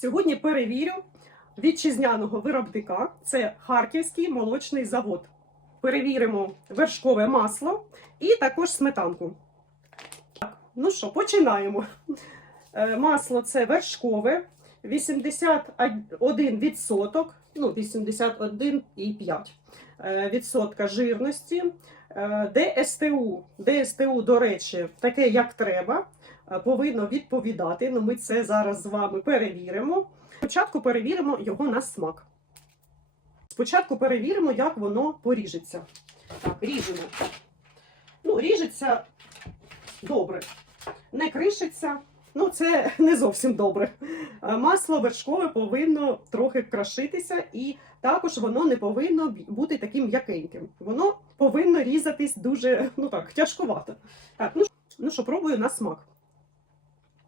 Сьогодні перевірю вітчизняного виробника. Це Харківський молочний завод. Перевіримо вершкове масло і також сметанку. Так, ну що, починаємо. Е, Масло це вершкове, 81%, ну 81,5% е, жирності. Е, ДСТУ, ДСТУ, до речі, таке як треба, повинно відповідати. Ну, ми це зараз з вами перевіримо. Спочатку перевіримо його на смак. Спочатку перевіримо, як воно поріжеться. Так, ріжемо. Ну, ріжеться добре. Не кришиться. Ну, це не зовсім добре. Е, Масло вершкове повинно трохи крашитися, і також воно не повинно бути таким м'якеньким. Воно повинно різатись дуже ну так, тяжкувато. Так, ну, ну що, пробую на смак.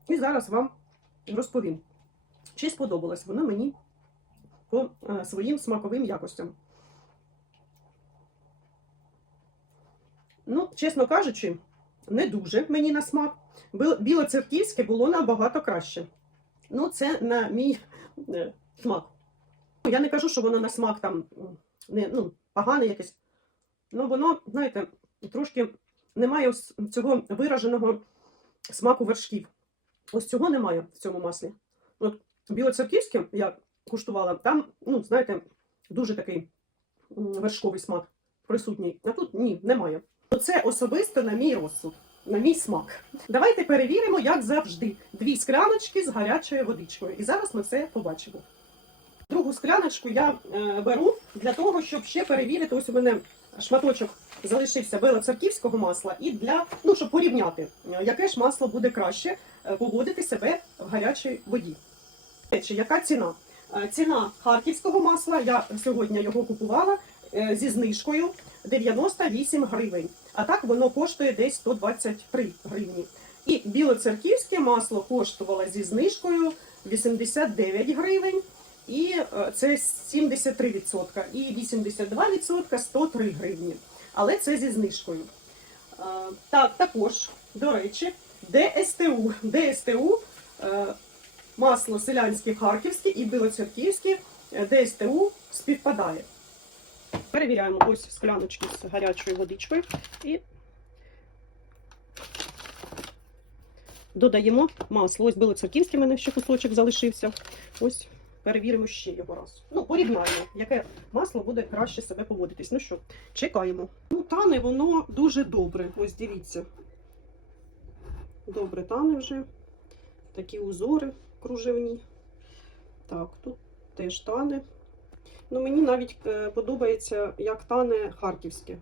І зараз вам розповім, чи сподобалось воно мені по е, своїм смаковим якостям. Ну, чесно кажучи, не дуже мені на смак. Білоцерківське було набагато краще. Ну, це на мій е, смак. Я не кажу, що воно на смак там не, ну, погане якесь. Ну, воно, знаєте, трошки немає цього вираженого смаку вершків. Ось цього немає в цьому маслі. От білоцерківське я куштувала, там, ну, знаєте, дуже такий вершковий смак присутній. А тут ні, немає. Це особисто на мій розсуд, на мій смак. Давайте перевіримо, як завжди, дві скляночки з гарячою водичкою. І зараз ми це побачимо. Другу скляночку я е, беру для того, щоб ще перевірити. Ось у мене шматочок залишився белоцерківського масла, і для ну, щоб порівняти, яке ж масло буде краще е, поводити себе в гарячій воді. Яка ціна? Е, Ціна харківського масла, я сьогодні його купувала е, зі знижкою 98 гривень. А так воно коштує десь 123 гривні. І білоцерківське масло коштувало зі знижкою 89 гривень. І е, це 73%. І 82% 103 гривні. Але це зі знижкою. Е, Так, також, до речі, ДСТУ. ДСТУ е, масло селянське харківське і білоцерківське ДСТУ співпадає. Перевіряємо ось скляночки з гарячою водичкою і додаємо масло. Ось білоцерківське в мене ще кусочок залишився. Ось перевіримо ще його раз. Ну, порівняємо, яке масло буде краще себе поводитись. Ну що, чекаємо. Ну, тане воно дуже добре. Ось дивіться. Добре тане вже. Такі узори кружевні. Так, тут теж тане. Ну, мені навіть е, подобається, як тане харківське.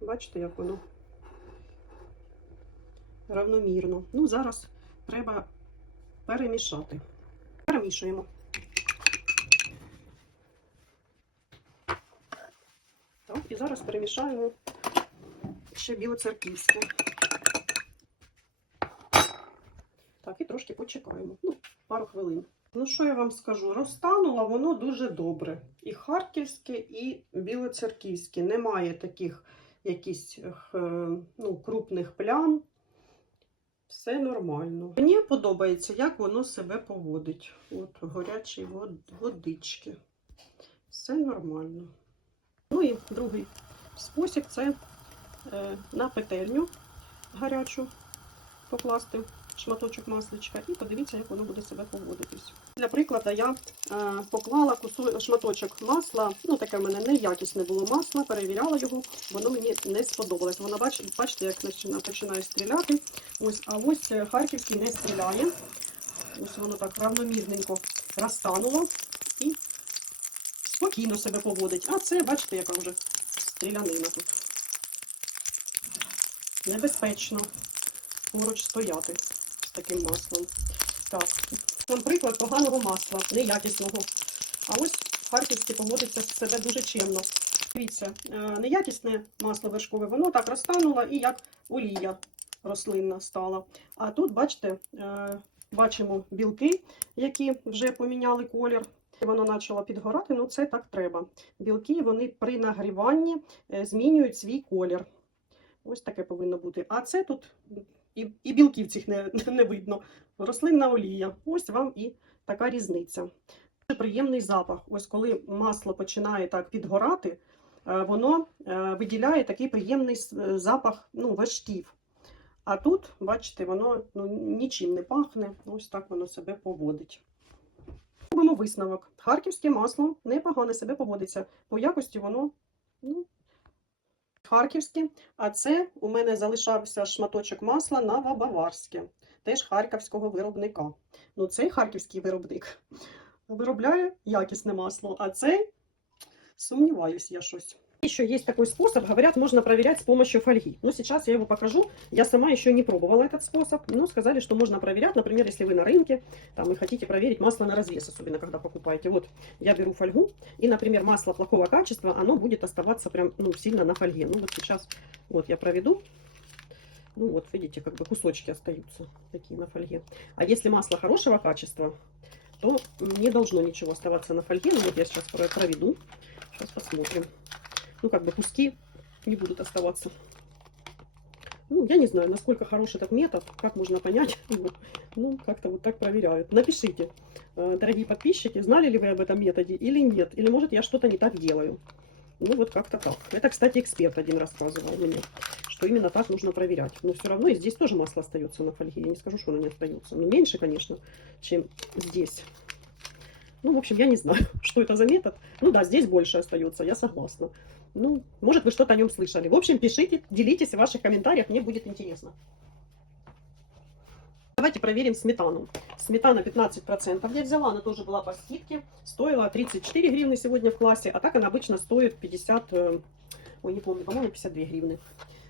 Бачите, як воно равномірно. Ну, зараз треба перемішати. Перемішуємо. Так, і зараз перемішаємо ще білоцерківське. Так, і трошки почекаємо. Ну, пару хвилин. Ну, що я вам скажу? Розтануло воно дуже добре. І харківське, і білоцерківське. Немає таких якісь е, ну, крупних плям. Все нормально. Мені подобається, як воно себе поводить. От в горячій водички. Все нормально. Ну і другий спосіб це е, на петельню гарячу покласти шматочок масличка і подивіться, як воно буде себе поводитись. Для прикладу, я е, поклала кусу, шматочок масла, ну таке в мене неякісне було масло, перевіряла його, воно мені не сподобалось. Воно бач, бачите, як починає, стріляти. Ось, а ось е, харківський не стріляє. Ось воно так равномірненько розтануло спокійно себе поводить. А це, бачите, яка вже стрілянина тут. Небезпечно поруч стояти з таким маслом. Так, нам приклад поганого масла, неякісного. А ось харківське поводиться себе дуже чемно. Дивіться, е, неякісне масло вершкове, воно так розтануло і як олія рослинна стала. А тут, бачите, е, бачимо білки, які вже поміняли колір. Воно почало підгорати, ну це так треба. Білки вони при нагріванні е, змінюють свій колір. Ось таке повинно бути. А це тут і, і білків цих не, не видно. Рослинна олія. Ось вам і така різниця. Дуже приємний запах. Ось коли масло починає так підгорати, е, воно е, виділяє такий приємний запах ну, вершків. А тут, бачите, воно ну, нічим не пахне. Ось так воно себе поводить. Робимо висновок. Харківське масло непогано себе поводиться. По якості воно ну, харківське. А це у мене залишався шматочок масла новобаварське, теж харківського виробника. Ну, цей харківський виробник виробляє якісне масло, а цей сумніваюсь я щось. Еще есть такой способ, говорят, можно проверять с помощью фольги. Но сейчас я его покажу. Я сама еще не пробовала этот способ, но сказали, что можно проверять, например, если вы на рынке там, и хотите проверить масло на развес, особенно когда покупаете. Вот я беру фольгу, и, например, масло плохого качества, оно будет оставаться прям ну, сильно на фольге. Ну вот сейчас вот я проведу. Ну вот, видите, как бы кусочки остаются такие на фольге. А если масло хорошего качества, то не должно ничего оставаться на фольге. Ну вот я сейчас про- проведу. Сейчас посмотрим. Ну, как бы куски не будут оставаться. Ну, я не знаю, насколько хорош этот метод, как можно понять. Вот. Ну, как-то вот так проверяют. Напишите, э, дорогие подписчики, знали ли вы об этом методе или нет. Или, может, я что-то не так делаю. Ну, вот как-то так. Это, кстати, эксперт один рассказывал мне, что именно так нужно проверять. Но все равно и здесь тоже масло остается на фольге. Я не скажу, что оно не остается. Но меньше, конечно, чем здесь. Ну, в общем, я не знаю, что это за метод. Ну да, здесь больше остается, я согласна. Ну, может, вы что-то о нем слышали. В общем, пишите, делитесь в ваших комментариях, мне будет интересно. Давайте проверим сметану. Сметана 15% я взяла, она тоже была по скидке. Стоила 34 гривны сегодня в классе, а так она обычно стоит 50, э, ой, не помню, по-моему, 52 гривны.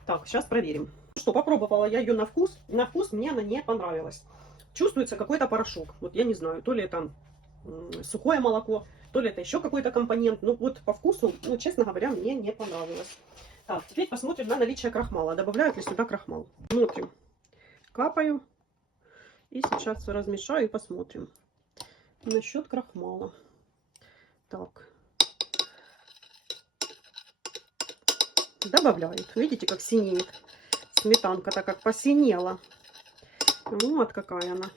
Так, сейчас проверим. Что, попробовала я ее на вкус. На вкус мне она не понравилась. Чувствуется какой-то порошок. Вот я не знаю, то ли это сухое молоко, то ли это еще какой-то компонент. Ну вот по вкусу, ну честно говоря, мне не понравилось. Так, теперь посмотрим на наличие крахмала. Добавляют ли сюда крахмал? Смотрим. Капаю. И сейчас размешаю и посмотрим. Насчет крахмала. Так. Добавляют. Видите, как синеет. Сметанка-то как посинела. Вот какая она.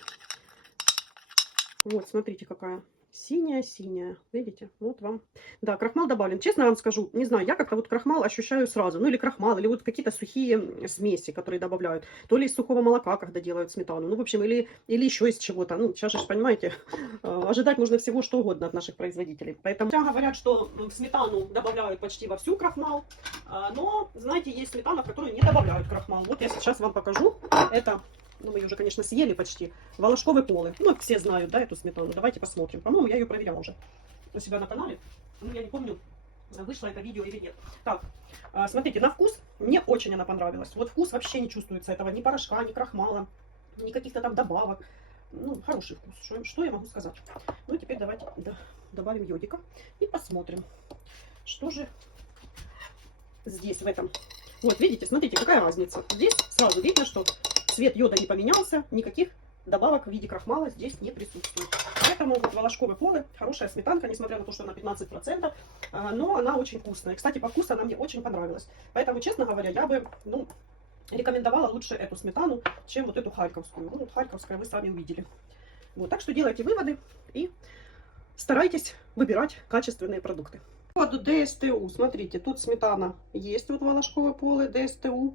Вот, смотрите, какая. Синяя-синяя. Видите? Вот вам. Да, крахмал добавлен. Честно вам скажу, не знаю, я как-то вот крахмал ощущаю сразу. Ну, или крахмал, или вот какие-то сухие смеси, которые добавляют. То ли из сухого молока, когда делают сметану. Ну, в общем, или, или еще из чего-то. Ну, сейчас же, понимаете, э, ожидать можно всего, что угодно от наших производителей. Поэтому говорят, что в сметану добавляют почти во всю крахмал. а, Но, знаете, есть сметана, в которую не добавляют крахмал. Вот я сейчас вам покажу. Это ну, мы ее уже, конечно, съели почти. Волошковые полы. Ну, все знают, да, эту сметану. Давайте посмотрим. По-моему, я ее проверяла уже у себя на канале. Ну, я не помню, вышло это видео или нет. Так, а, смотрите, на вкус мне очень она понравилась. Вот вкус вообще не чувствуется этого. Ни порошка, ни крахмала, ни каких-то там добавок. Ну, хороший вкус. Что, что я могу сказать? Ну, теперь давайте да, добавим йодика и посмотрим, что же здесь в этом. Вот, видите, смотрите, какая разница. Здесь сразу видно, что цвет йода не поменялся, никаких добавок в виде крахмала здесь не присутствует. Поэтому вот волошковые полы, хорошая сметанка, несмотря на то, что она 15%, а, но она очень вкусная. Кстати, по вкусу она мне очень понравилась. Поэтому, честно говоря, я бы, ну, рекомендовала лучше эту сметану, чем вот эту харьковскую. Ну, вот харьковская вы сами увидели. Вот, так что делайте выводы и старайтесь выбирать качественные продукты. Поводу ДСТУ, смотрите, тут сметана есть, вот волошковые полы, ДСТУ.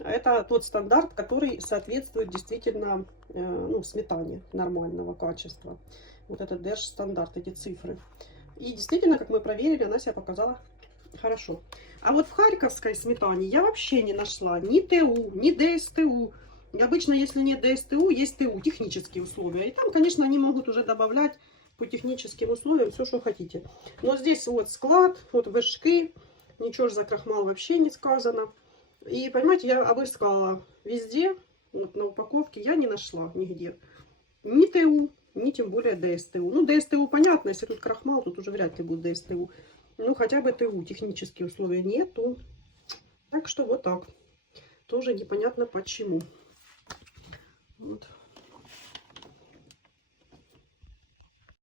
Это тот стандарт, который соответствует действительно э, ну, сметане нормального качества. Вот это держстандарт, эти цифры. И действительно, как мы проверили, она себя показала хорошо. А вот в харьковской сметане я вообще не нашла ни ТУ, ни ДСТУ. И обычно, если нет ДСТУ, есть ТУ, технические условия. И там, конечно, они могут уже добавлять по техническим условиям все, что хотите. Но здесь вот склад, вот вершки, ничего же за крахмал вообще не сказано. И, понимаете, я обыскала везде, на упаковке, я не нашла нигде. Ни ТУ, ни тем более ДСТУ. Ну, ДСТУ понятно, если тут крахмал, тут уже вряд ли будет ДСТУ. Ну, хотя бы ТУ, технические условия нету. Так что вот так. Тоже непонятно почему. Вот.